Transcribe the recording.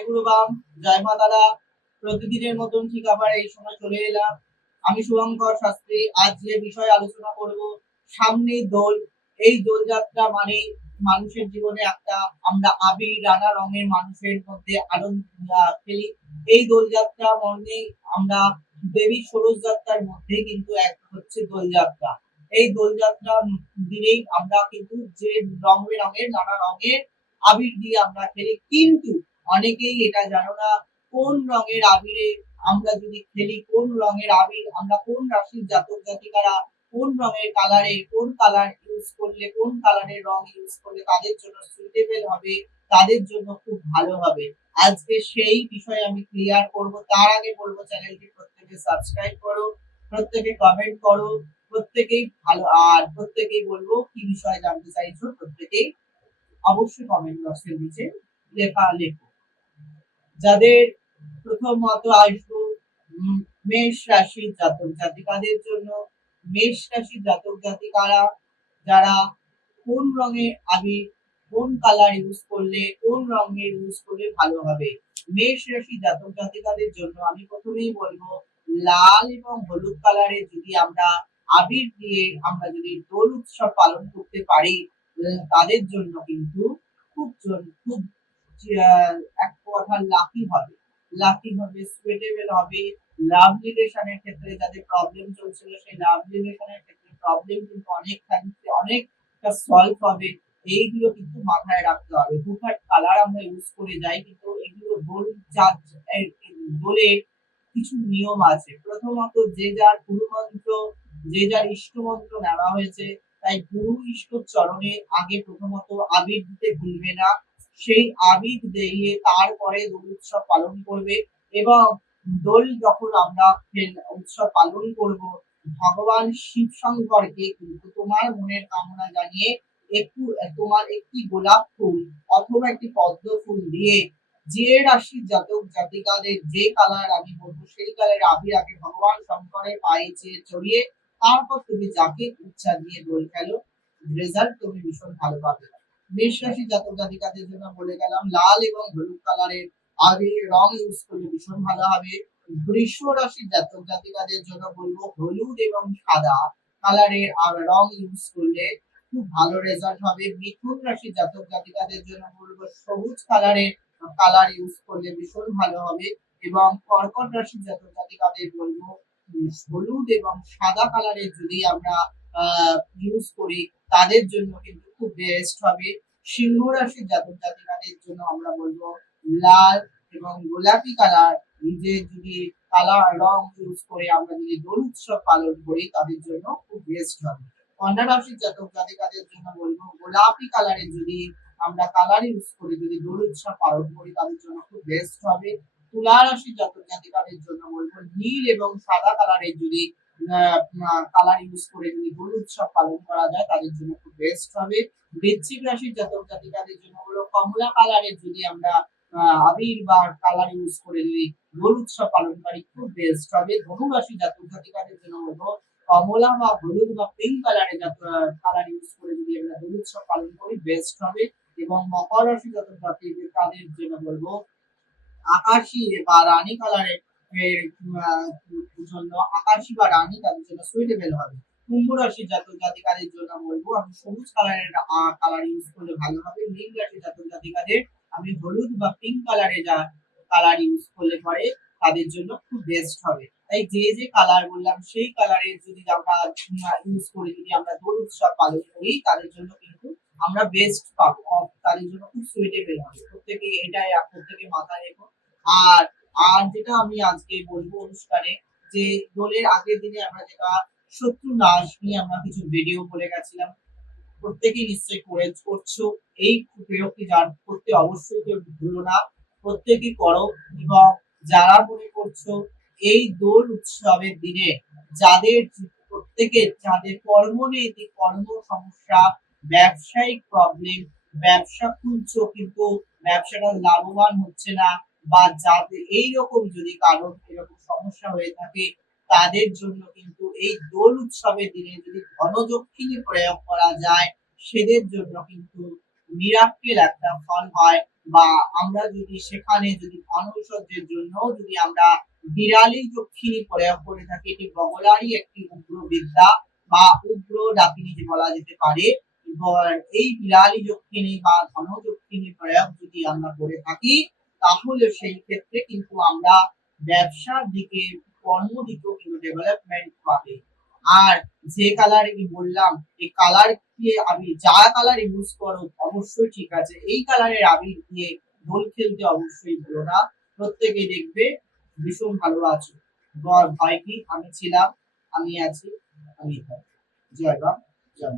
জয় জয় মা তারা প্রতিদিনের মতন ঠিক আবার এই সময় চলে এলাম। আমি শুভঙ্কর শাস্ত্রী। আজ যে বিষয়ে আলোচনা করব সামনে দোল। এই মানে মানুষের জীবনে একটা আমরা আবির নানা রঙের মানুষের মধ্যে আনন্দ ফেলি এই দোলযাত্রা মর্মে আমরা দেবী ষোড়শ যাত্রার মধ্যে কিন্তু এক হচ্ছে দোলযাত্রা এই দোলযাত্রা দিনেই আমরা কিন্তু যে রং বেরঙের নানা রঙের আবির দিয়ে আমরা খেলি। কিন্তু অনেকেই এটা জানো না, কোন রঙের আবিরে আমরা যদি খেলি, কোন রঙের আবির আমরা কোন রাশির জাতক জাতিকারা, কোন রঙের কালারে কোন কালার ইউজ করলে, কোন কালারের রং ইউজ করলে তাদের জন্য সুইটেবল হবে, তাদের জন্য খুব ভালো হবে। আজকে সেই বিষয়ে আমি ক্লিয়ার করব। তার আগে বলব চ্যানেলটি প্রত্যেকে সাবস্ক্রাইব করো, প্রত্যেকে কমেন্ট করো, প্রত্যেকেই ভালো, আর প্রত্যেকেই বলব কি বিষয়ে জানতে চাইছো, প্রত্যেকেই অবশ্যই কমেন্ট বক্সের নিচে লেখা লেখো। যাদের প্রথমত আসব মেষ রাশির জাতক জাতিকাদের জন্য। মেষ রাশির জাতক জাতিকারা, যারা কোন রঙের আবির কোন কালার ইউজ করলে, কোন রঙের ইউজ করলে ভালো হবে? মেষ রাশি জাতক জাতিকাদের জন্য আমি প্রথমেই বলব, লাল এবং হলুদ কালারের যদি আমরা আবির দিয়ে আমরা যদি দোল উৎসব পালন করতে পারি, তাদের জন্য কিন্তু খুব খুব এক কথা লাকি হবে। লাকি হবে সুইটেবল হবে লাভ রিলেশনের ক্ষেত্রে যাদের প্রবলেম চলছিল, সেই লাভ রিলেশনের ক্ষেত্রে প্রবলেম কিন্তু অনেক অনেকটা সলভ হবে। এইগুলো কিন্তু মাথায় রাখতে হবে। হুটহাট কালার আমরা ইউজ করে যাই, কিন্তু এগুলো যা- এ- এ- কিছু নিয়ম আছে। প্রথমত যে যার গুরু মন্ত্র যে যার ইষ্ট মন্ত্র নেওয়া হয়েছে, তাই গুরু ইষ্ট চরণে আগে প্রথমত আবির দিতে ভুলবে না। সেই আবির দিয়ে তারপরে দোল উৎসব পালন করবে এবং দোল যখন আমরা উৎসব পালন করব, ভগবান শিব শঙ্করকে কিন্তু তোমার মনের কামনা জানিয়ে একটু, তোমার একটি গোলাপ ফুল অথবা একটি পদ্ম ফুল দিয়ে যে রাশির জাতক জাতিকাদের যে কালার আমি বলব সেই কালার আবির আগে ভগবান শঙ্করের পায়ে চেয়ে চড়িয়ে তারপর তুমি যাকে ইচ্ছা দিয়ে দোল খেলো রেজাল্ট তুমি ভীষণ ভালো পাবে। মেষ রাশি জাতক জাতিকাদের জন্য বলে গেলাম, লাল এবং হলুদ কালারের আগে রং ইউজ করলে ভীষণ ভালো হবে। বৃষ রাশির জাতক জাতিকাদের জন্য বলব হলুদ এবং সাদা কালারের আর রং ইউজ করলে খুব ভালো রেজাল্ট হবে। মিথুন রাশির জাতক জাতিকাদের জন্য বলব সবুজ কালারের কালার ইউজ করলে ভীষণ ভালো হবে এবং কর্কট রাশির জাতক জাতিকাদের বলব হলুদ এবং সাদা কালারের যদি আমরা ইউজ করি, তাদের জন্য কিন্তু খুব বেস্ট হবে। সিংহ রাশির জাতক জাতিকাদের জন্য আমরা বলব লাল এবং গোলাপি কালার যে যদি কালার রং ইউজ করে আমরা যদি দোল উৎসব পালন করি, তাদের জন্য খুব বেস্ট হবে। কন্যা রাশির জাতক জাতিকাদের জন্য বলব গোলাপি কালারের যদি আমরা কালার ইউজ করে যদি দোল উৎসব পালন করি, তাদের জন্য খুব বেস্ট হবে। তুলা রাশির জাতক জাতিকাদের জন্য বলব নীল এবং সাদা কালারের যদি কালার ইউজ করে যদি দোল উৎসব পালন করা যায়, তাদের জন্য খুব বেস্ট হবে। বৃশ্চিক রাশির জাতক জাতিকাদের জন্য হলো কমলা কালারের যদি আমরা আবির বা কালার ইউজ করে যদি দোল উৎসব করি, খুব বেস্ট হবে। ধনু রাশি জাতক জাতিকাদের জন্য বলব কমলা বা হলুদ বা পিঙ্ক কালারের কালার ইউজ করে যদি আমরা দোল উৎসব পালন করি বেস্ট হবে। এবং মকর রাশি জাতক জাতিকাদের জন্য বলব আকাশি বা রানী কালারের এর, জন্য আকাশি বা রানী তাদের জন্য সুইটেবল হবে। কুম্ভ রাশির জাতক জাতিকাদের জন্য বলব আমি সবুজ কালারের কালার ইউজ করলে ভালো হবে। নীল রাশির জাতক জাতিকাদের আমি হলুদ বা পিঙ্ক কালারে যা কালার ইউজ করলে পরে তাদের জন্য খুব বেস্ট হবে। তাই যে যে কালার বললাম সেই কালারের যদি আমরা ইউজ করে যদি আমরা দোল উৎসব পালন করি তাদের জন্য কিন্তু আমরা বেস্ট পাবো। তাদের জন্য খুব সুইটেবল হবে। প্রত্যেকে এটাই প্রত্যেকে মাথায় রেখো। আর আর যেটা আমি আজকে বলব অনুষ্ঠানে, যে দোলের আগের দিনে আমরা যেটা শত্রু নাশ নিয়ে আমরা কিছু ভিডিও করে গেছিলাম, প্রত্যেকেই নিশ্চয়ই করে করছ। এই প্রয়োগটি যার করতে অবশ্যই কেউ ভুলো না। প্রত্যেকেই করো এবং যারা মনে করছ এই দোল উৎসবের দিনে যাদের প্রত্যেকের, যাদের কর্মনৈতিক কর্ম সমস্যা, ব্যবসায়িক প্রবলেম ব্যবসা খুলছো কিন্তু ব্যবসাটা লাভবান হচ্ছে না বা যাদের এইরকম যদি কারণ এরকম সমস্যা হয়ে থাকে, তাদের জন্য কিন্তু এই দোল উৎসবের দিনে যদি ধনদক্ষিণী প্রয়োগ করা যায়, সেদের জন্য কিন্তু মিরাক্কেল একটা ফল হয়। বা আমরা যদি সেখানে যদি ধনৈশ্বর্যের জন্য যদি আমরা বিড়ালি যক্ষিণী প্রয়োগ করে থাকি, এটি বগলারই একটি উগ্র বিদ্যা বা উগ্র ডাকিনী যে বলা যেতে পারে এই বিড়ালি দক্ষিণী বা ধন যক্ষিণী প্রয়োগ যদি আমরা করে থাকি তাহলে সেই ক্ষেত্রে কিন্তু আমরা ব্যবসার দিকে কর্ম দিকেও কিন্তু ডেভেলপমেন্ট পাবে। আর যে কালার বললাম, এই কালার দিয়ে আমি যা কালার ইউজ করো, অবশ্যই ঠিক আছে। এই কালারের আবির দিয়ে দোল খেলতে অবশ্যই ভুলো না। প্রত্যেকে দেখবে ভীষণ ভালো আছো। ভাইটি আমি ছিলাম, আমি আছি। আমি জয় রাম, জয়